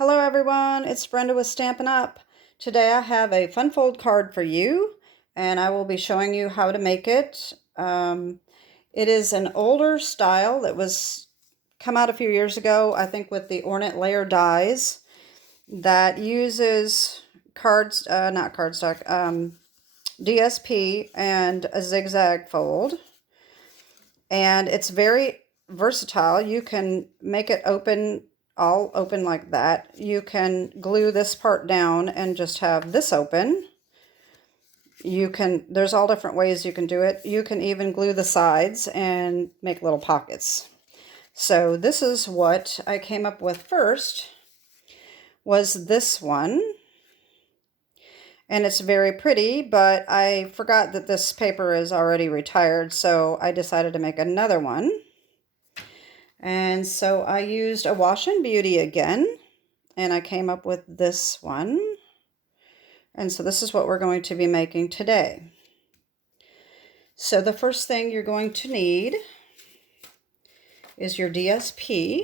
Hello everyone, it's Brenda with Stampin' Up. Today I have a fun fold card for you and I will be showing you how to make it. It is an older style that was come out a few years ago, I think with the ornate layer dies that uses not cardstock, DSP and a zigzag fold. And it's very versatile. You can make it open, all open like that. You can glue this part down and just have this open. There's all different ways you can do it. You can even glue the sides and make little pockets. So this is what I came up with first, was this one. And it's very pretty, but I forgot that this paper is already retired, so I decided to make another one. And so I used Awash and Beauty again, and I came up with this one. And so this is what we're going to be making today. So the first thing you're going to need is your DSP,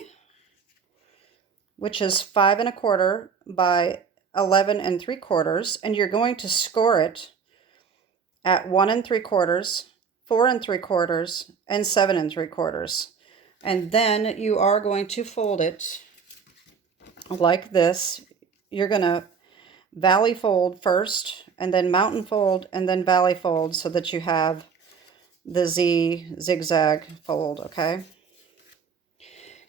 which is 5 1/4 by 11 3/4, and you're going to score it at 1 3/4, 4 3/4, and 7 3/4. And then you are going to fold it like this. You're going to valley fold first, and then mountain fold, and then valley fold so that you have the zigzag fold, okay?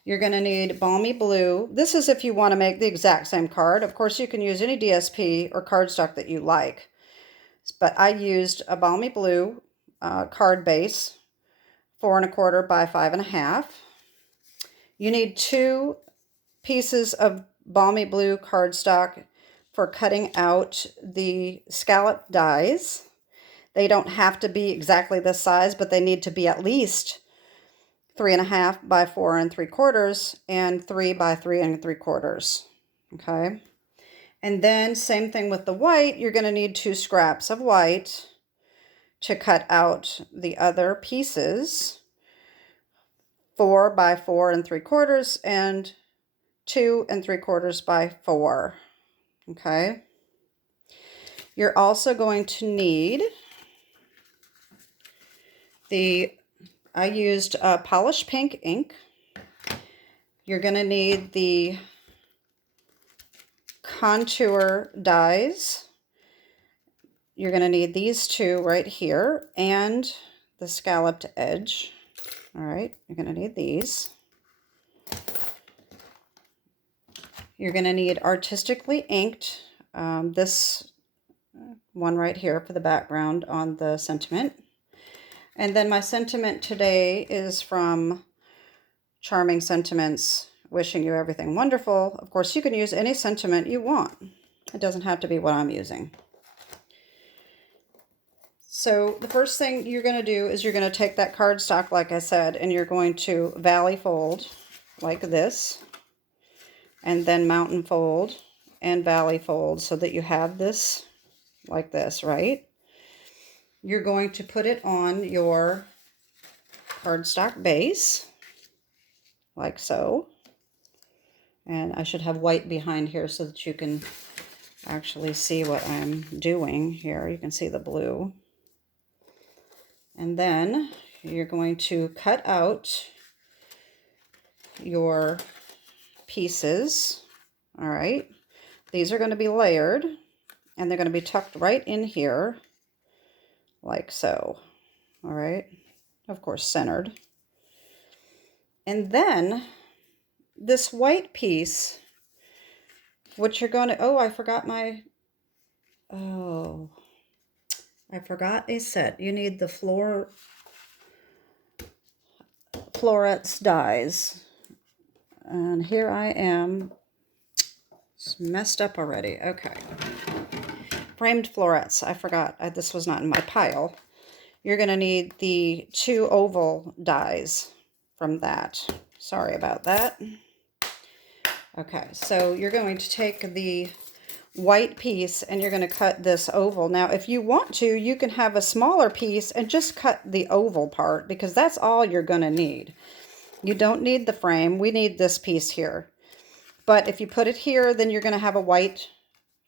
You're going to need balmy blue. This is if you want to make the exact same card. Of course, you can use any DSP or cardstock that you like. But I used a balmy blue card base, 4 1/4 by 5 1/2. You need 2 pieces of balmy blue cardstock for cutting out the scallop dies. They don't have to be exactly this size, but they need to be at least 3 1/2 by 4 3/4 and 3 by 3 3/4. Okay. And then same thing with the white. You're going to need 2 scraps of white to cut out the other pieces. 4 by 4 3/4 and 2 3/4 by 4. Okay. You're also going to need I used polished pink ink. You're going to need the contour dies. You're going to need these 2 right here and the scalloped edge. All right, you're going to need these. You're going to need artistically inked, this one right here for the background on the sentiment. And then my sentiment today is from Charming Sentiments, wishing you everything wonderful. Of course, you can use any sentiment you want. It doesn't have to be what I'm using. So the first thing you're going to do is you're going to take that cardstock, like I said, and you're going to valley fold like this, and then mountain fold and valley fold so that you have this like this, right? You're going to put it on your cardstock base, like so. And I should have white behind here so that you can actually see what I'm doing here. You can see the blue. And then you're going to cut out your pieces. All right. These are going to be layered, and they're going to be tucked right in here, like so. All right. Of course, centered. And then this white piece, which you're going to, I forgot a set. You need the florets dies. And here I am. It's messed up already. Okay. Framed florets. I forgot. This was not in my pile. You're going to need the 2 oval dies from that. Sorry about that. Okay, so you're going to take the white piece and you're going to cut this oval. Now, if you want to, you can have a smaller piece and just cut the oval part, because that's all you're going to need. You don't need the frame. We need this piece here. But if you put it here, then you're going to have a white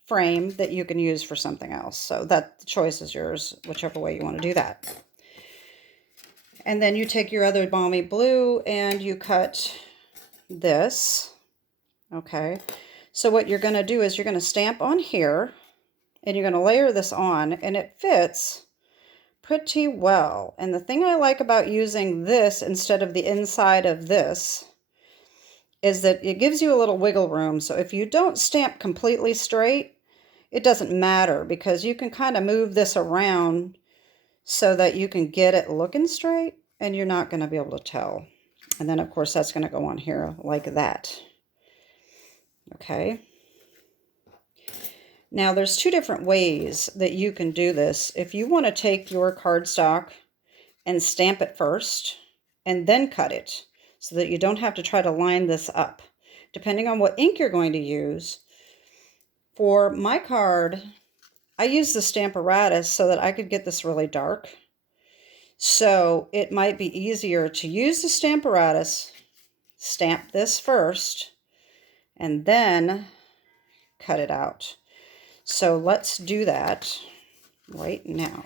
frame that you can use for something else. So that the choice is yours, whichever way you want to do that. And then you take your other balmy blue and you cut this. Okay. So what you're going to do is you're going to stamp on here and you're going to layer this on, and it fits pretty well. And the thing I like about using this instead of the inside of this is that it gives you a little wiggle room. So if you don't stamp completely straight, it doesn't matter because you can kind of move this around so that you can get it looking straight and you're not going to be able to tell. And then of course that's going to go on here like that. Okay. Now there's two different ways that you can do this. If you want to take your cardstock and stamp it first and then cut it so that you don't have to try to line this up, depending on what ink you're going to use. For my card, I use the Stamparatus so that I could get this really dark. So it might be easier to use the Stamparatus, stamp this first, and then cut it out. So let's do that right now.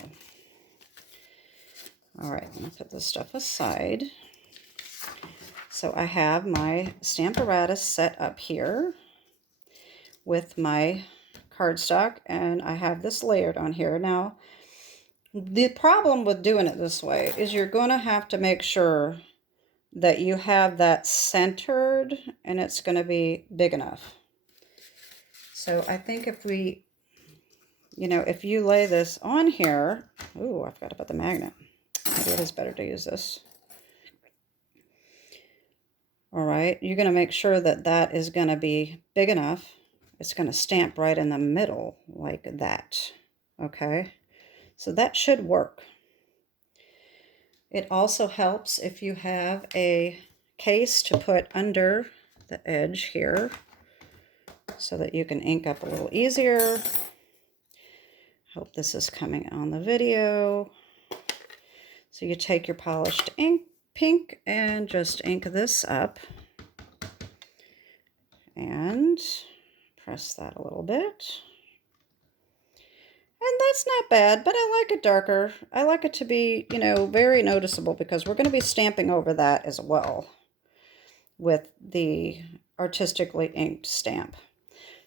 All right, I'm going to put this stuff aside. So I have my Stamparatus set up here with my cardstock, and I have this layered on here. Now, the problem with doing it this way is you're going to have to make sure that you have that centered and it's going to be big enough. So I think if we, if you lay this on here, ooh, I forgot about the magnet. Maybe it is better to use this. All right, you're going to make sure that that is going to be big enough. It's going to stamp right in the middle like that. Okay, so that should work. It also helps if you have a case to put under the edge here so that you can ink up a little easier. Hope this is coming on the video. So you take your polished pink and just ink this up and press that a little bit. And that's not bad, but I like it darker. I like it to be, very noticeable because we're going to be stamping over that as well with the artistically inked stamp.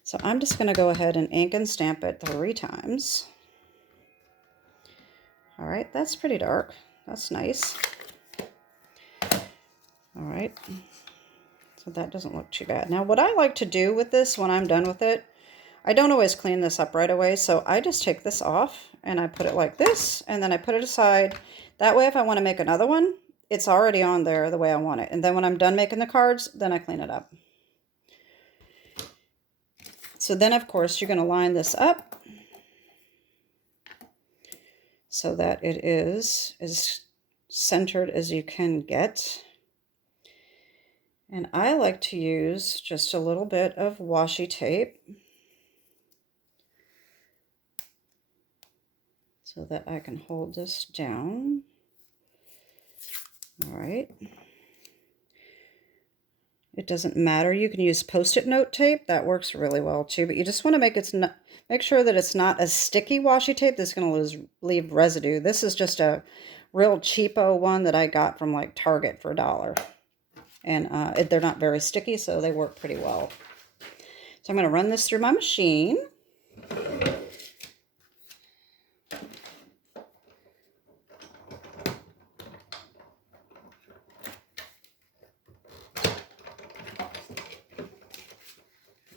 So I'm just going to go ahead and ink and stamp it 3 times. All right, that's pretty dark. That's nice. All right, so that doesn't look too bad. Now what I like to do with this when I'm done with it, I don't always clean this up right away, so I just take this off and I put it like this, and then I put it aside. That way if I want to make another one, it's already on there the way I want it. And then when I'm done making the cards, then I clean it up. So then of course you're going to line this up so that it is as centered as you can get. And I like to use just a little bit of washi tape so that I can hold this down. All right. It doesn't matter. You can use Post-it note tape. That works really well too, but you just want to make sure that it's not a sticky washi tape that's going to leave residue. This is just a real cheapo one that I got from like Target for $1. And they're not very sticky, so they work pretty well. So I'm going to run this through my machine.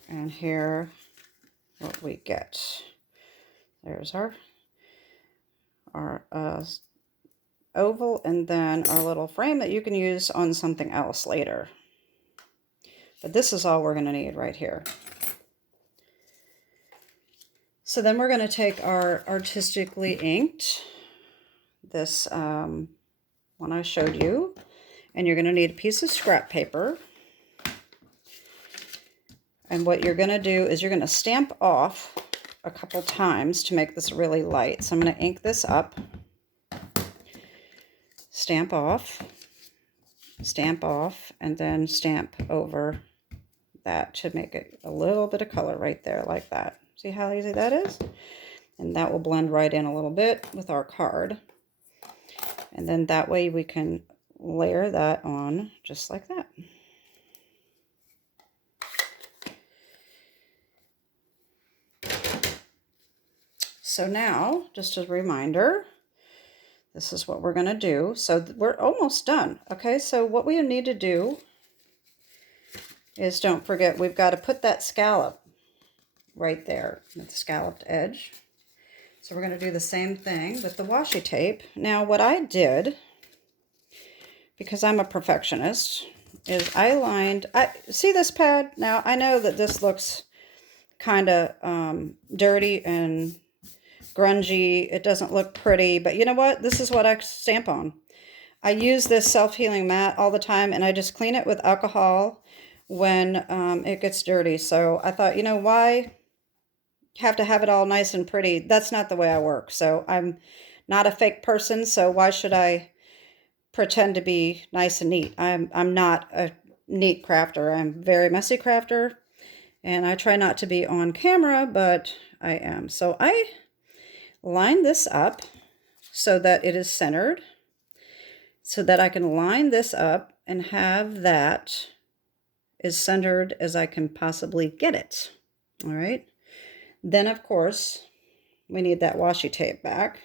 And here, what we get. There's our oval, and then our little frame that you can use on something else later. But this is all we're going to need right here. So then we're going to take our artistically inked, this one I showed you, and you're going to need a piece of scrap paper. And what you're going to do is you're going to stamp off a couple times to make this really light. So I'm going to ink this up. Stamp off, and then stamp over that to make it a little bit of color right there like that. See how easy that is? And that will blend right in a little bit with our card. And then that way we can layer that on just like that. So now, just as a reminder, this is what we're going to do. So we're almost done. Okay, so what we need to do is, don't forget, we've got to put that scallop right there at the scalloped edge. So we're going to do the same thing with the washi tape. Now what I did, because I'm a perfectionist, is see this pad? Now I know that this looks kind of dirty and grungy. It doesn't look pretty, but you know what? This is what I stamp on. I use this self-healing mat all the time, and I just clean it with alcohol when it gets dirty. So I thought, you know, why have to have it all nice and pretty? That's not the way I work. So I'm not a fake person, so why should I pretend to be nice and neat? I'm not a neat crafter. I'm a very messy crafter, and I try not to be on camera, but I am. So I line this up so that it is centered, so that I can line this up and have that as centered as I can possibly get it. All right. Then, of course, we need that washi tape back.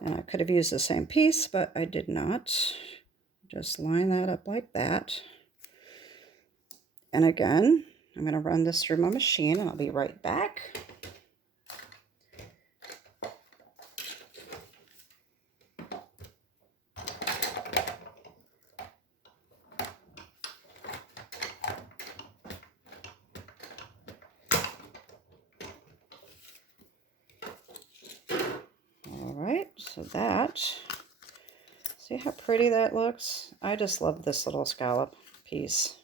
And I could have used the same piece, but I did not. Just line that up like that. And again, I'm going to run this through my machine, and I'll be right back. So that, see how pretty that looks? I just love this little scallop piece.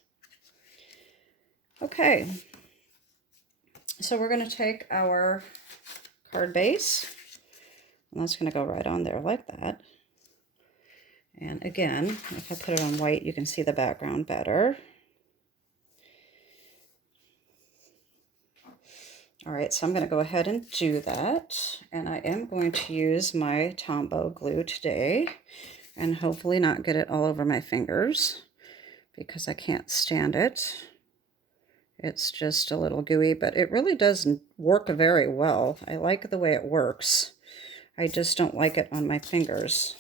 Okay, so we're going to take our card base, and that's going to go right on there like that. And again, if I put it on white, you can see the background better. All right, so I'm going to go ahead and do that, and I am going to use my Tombow glue today, and hopefully not get it all over my fingers, because I can't stand it. It's just a little gooey, but it really does work very well. I like the way it works. I just don't like it on my fingers.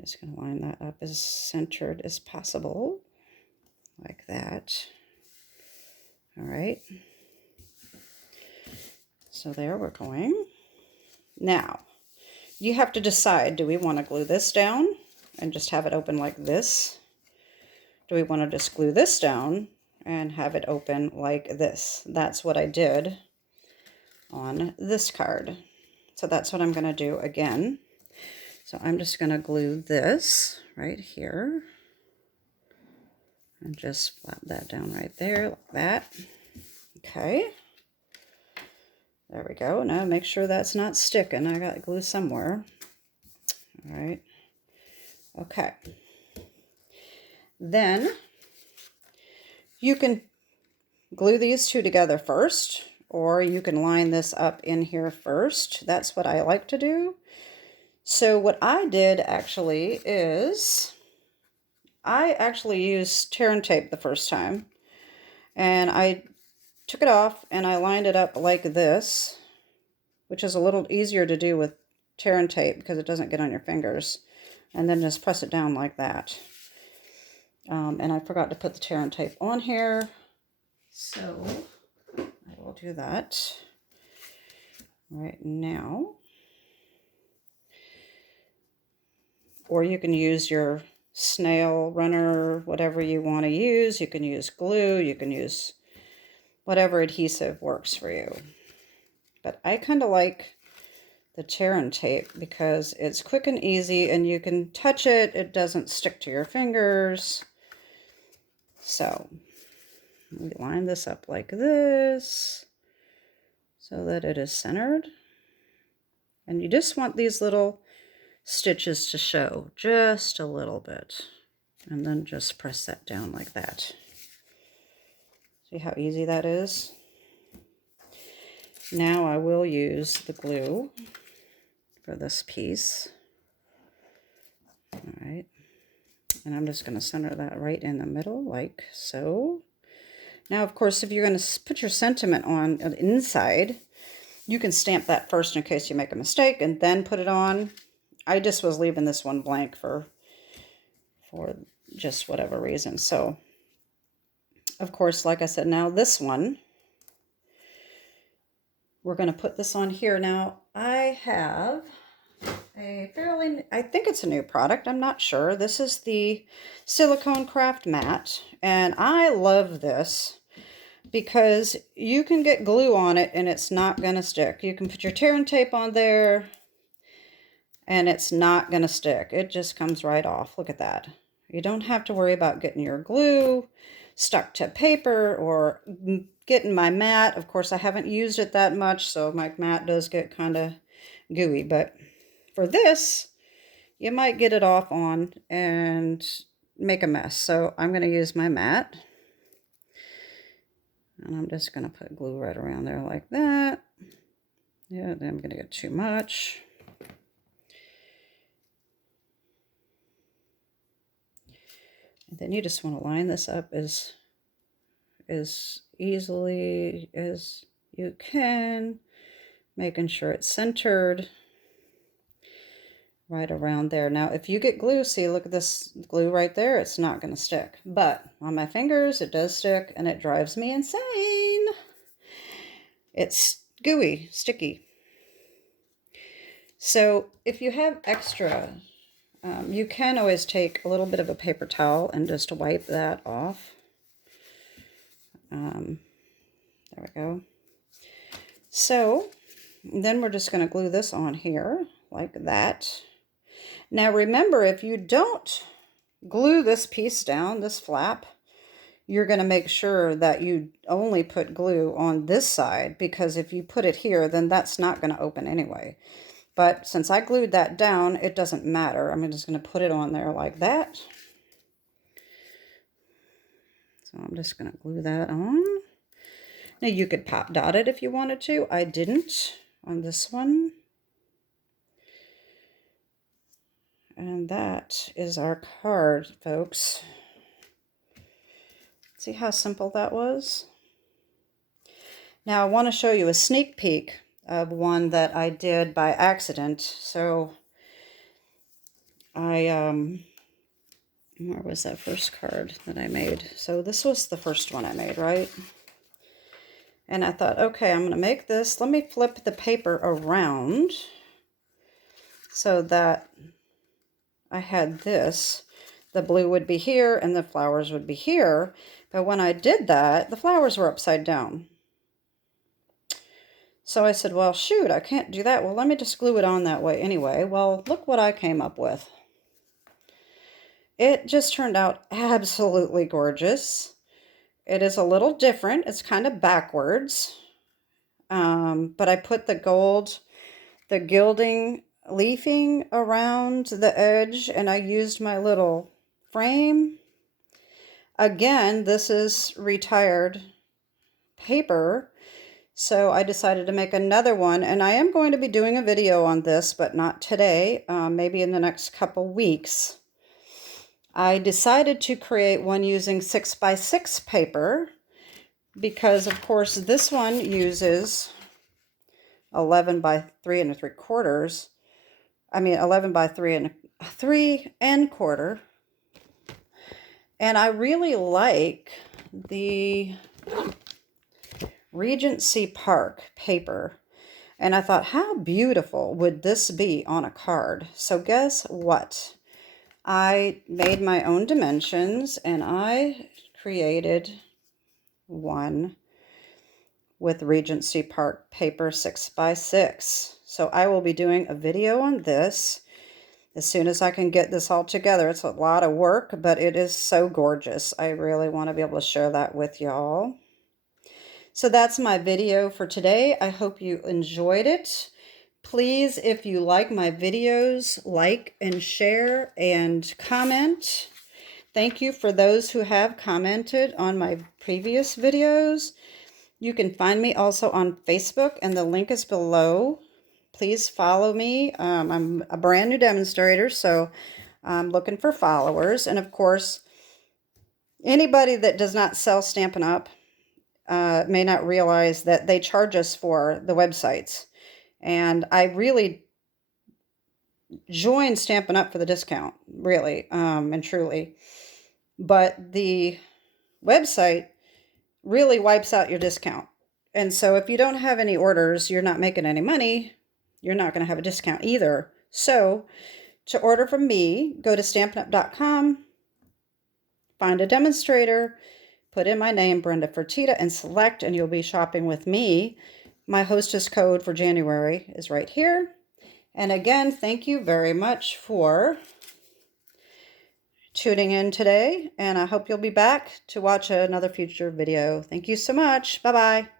Just going to line that up as centered as possible, like that. All right. So there we're going. Now, you have to decide, do we want to glue this down and just have it open like this? Do we want to just glue this down and have it open like this? That's what I did on this card. So that's what I'm going to do again. So I'm just going to glue this right here and just flap that down right there like that. Okay. There we go. Now make sure that's not sticking. I got glue somewhere. All right. Okay. Then you can glue these two together first, or you can line this up in here first. That's what I like to do. So what I did actually is I actually used tear and tape the first time, and I took it off and I lined it up like this, which is a little easier to do with tear and tape because it doesn't get on your fingers, and then just press it down like that. And I forgot to put the tear and tape on here, so I will do that right now. Or you can use your snail runner, whatever you want to use. You can use glue, you can use whatever adhesive works for you. But I kind of like the tear and tape because it's quick and easy, and you can touch it. It doesn't stick to your fingers. So we line this up like this so that it is centered. And you just want these little stitches to show just a little bit. And then just press that down like that. See how easy that is? Now I will use the glue for this piece. All right. And I'm just going to center that right in the middle, like so. Now, of course, if you're going to put your sentiment on the inside, you can stamp that first in case you make a mistake and then put it on. I just was leaving this one blank for just whatever reason. So, of course, like I said, now this one, we're going to put this on here. Now, I have a fairly, I think it's a new product. I'm not sure. This is the silicone craft mat, and I love this because you can get glue on it and it's not going to stick. You can put your tear and tape on there and it's not going to stick. It just comes right off. Look at that. You don't have to worry about getting your glue stuck to paper or getting my mat. Of course, I haven't used it that much, so my mat does get kind of gooey. But for this, you might get it off on and make a mess. So I'm going to use my mat. And I'm just going to put glue right around there like that. Yeah, then I'm going to get too much. And then you just want to line this up as easily as you can, making sure it's centered right around there. Now, if you get glue, see, look at this glue right there, it's not going to stick. But on my fingers, it does stick, and it drives me insane. It's gooey, sticky. So if you have extra, you can always take a little bit of a paper towel and just wipe that off. There we go. So then we're just going to glue this on here like that. Now remember, if you don't glue this piece down, this flap, you're going to make sure that you only put glue on this side, because if you put it here, then that's not going to open anyway. But since I glued that down, it doesn't matter. I'm just going to put it on there like that. So I'm just going to glue that on. Now you could pop dot it if you wanted to. I didn't on this one. And that is our card, folks. See how simple that was? Now I want to show you a sneak peek of one that I did by accident. So where was that first card that I made? So this was the first one I made, right? And I thought, okay, I'm going to make this. Let me flip the paper around so that I had this. The blue would be here and the flowers would be here. But when I did that, the flowers were upside down. So I said, well, shoot, I can't do that. Well, let me just glue it on that way anyway. Well, look what I came up with. It just turned out absolutely gorgeous. It is a little different. It's kind of backwards. But I put the gilding leafing around the edge, and I used my little frame. Again, this is retired paper, so I decided to make another one, and I am going to be doing a video on this, but not today, maybe in the next couple weeks. I decided to create one using 6x6 paper because, of course, this one uses 11 by 3 3/4. I mean, 11 by 3 3/4. And I really like the Regency Park paper. And I thought, how beautiful would this be on a card? So guess what? I made my own dimensions and I created one with Regency Park paper 6x6. So I will be doing a video on this as soon as I can get this all together. It's a lot of work, but it is so gorgeous. I really want to be able to share that with y'all. So that's my video for today. I hope you enjoyed it. Please, if you like my videos, like and share and comment. thank you for those who have commented on my previous videos. You can find me also on Facebook, and the link is below. Please follow me. I'm a brand new demonstrator, so I'm looking for followers. And of course, anybody that does not sell Stampin' Up! May not realize that they charge us for the websites. And I really joined Stampin' Up! For the discount, really, and truly. But the website really wipes out your discount. And so if you don't have any orders, you're not making any money, you're not going to have a discount either. So to order from me, go to stampinup.com, find a demonstrator, put in my name, Brenda Fertitta, and select, and you'll be shopping with me. My hostess code for January is right here. And again, thank you very much for tuning in today, and I hope you'll be back to watch another future video. Thank you so much. Bye-bye.